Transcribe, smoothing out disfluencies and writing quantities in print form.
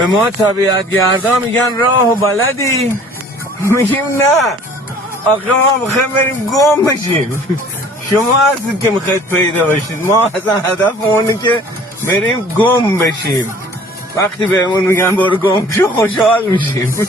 به ما طبیعت گردا میگن راه و بلدی؟ میگیم نه، آخه ما میخوایم بریم گم بشیم. شما هستید که میخواید پیدا بشید، ما اصلا هدف اونه که بریم گم بشیم. وقتی بهمون میگن برو گم شو خوشحال میشیم.